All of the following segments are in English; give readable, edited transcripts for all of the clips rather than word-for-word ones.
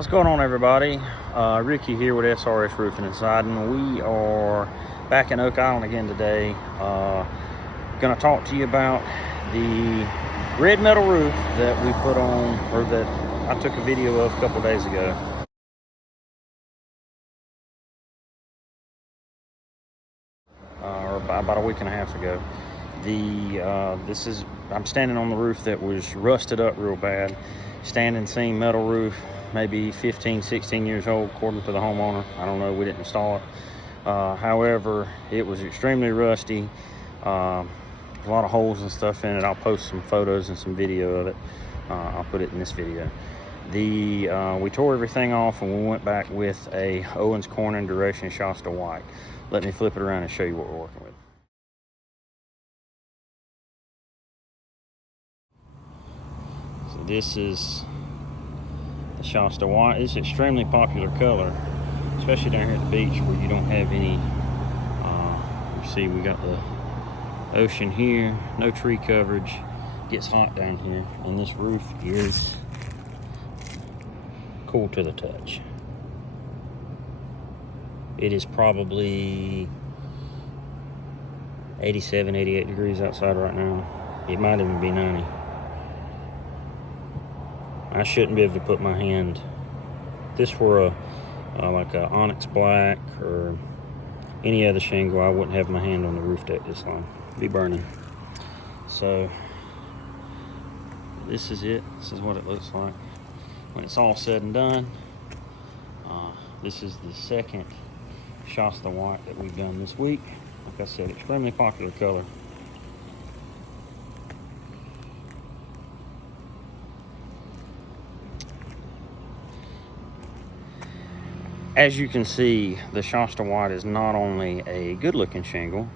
What's going on, everybody? Ricky here with SRS Roofing and Siding. We are back in Oak Island again today. Gonna talk to you about the red metal roof that we put on, or that I took a video of a couple days ago. Or about a week and a half ago. I'm standing on the roof that was rusted up real bad. Standing seam metal roof, maybe 15, 16 years old, according to the homeowner. I don't know, we didn't install it. However, it was extremely rusty. A lot of holes and stuff in it. I'll post some photos and some video of it. I'll put it in this video. We tore everything off and we went back with a Owens Corning Duration Shasta white. Let me flip it around and show you what we're working with. So this is the Shasta white. It's an extremely popular color, especially down here at the beach where you don't have any, you see we got the ocean here, no tree coverage, gets hot down here, and this roof is cool to the touch. It is probably 87, 88 degrees outside right now. It might even be 90. I shouldn't be able to put my hand. If this were like a onyx black or any other shingle, I wouldn't have my hand on the roof deck this long. It'd be burning. So this is it. This is what it looks like when it's all said and done. This is the second Shasta white that we've done this week. Like I said, extremely popular color. As you can see, the Shasta white is not only a good looking shingle,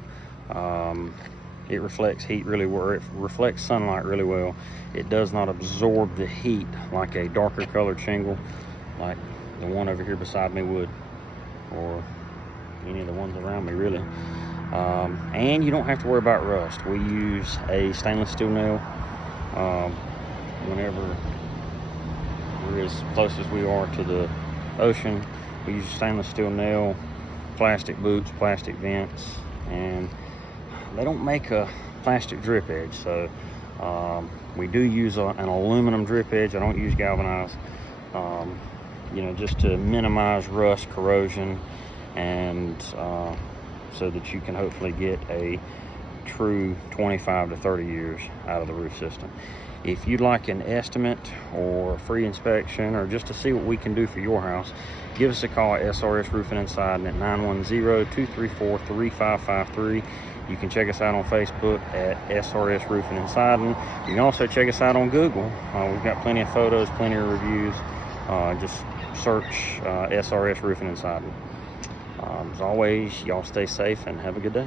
it reflects heat really well, it reflects sunlight really well. It does not absorb the heat like a darker colored shingle, like the one over here beside me would, or any of the ones around me really. And you don't have to worry about rust. We use a stainless steel nail. Whenever we're as close as we are to the ocean, we use stainless steel nail, plastic boots, plastic vents, and they don't make a plastic drip edge. So we do use an aluminum drip edge. I don't use galvanized, you know, just to minimize rust, corrosion, and so that you can hopefully get a true 25 to 30 years out of the roof system. If you'd like an estimate or a free inspection, or just to see what we can do for your house, give us a call at SRS Roofing and Siding at 910-234-3553. You can check us out on Facebook at SRS Roofing and Siding. You can also check us out on Google. We've got plenty of photos, plenty of reviews. Just search SRS Roofing and Siding. As always, y'all stay safe and have a good day.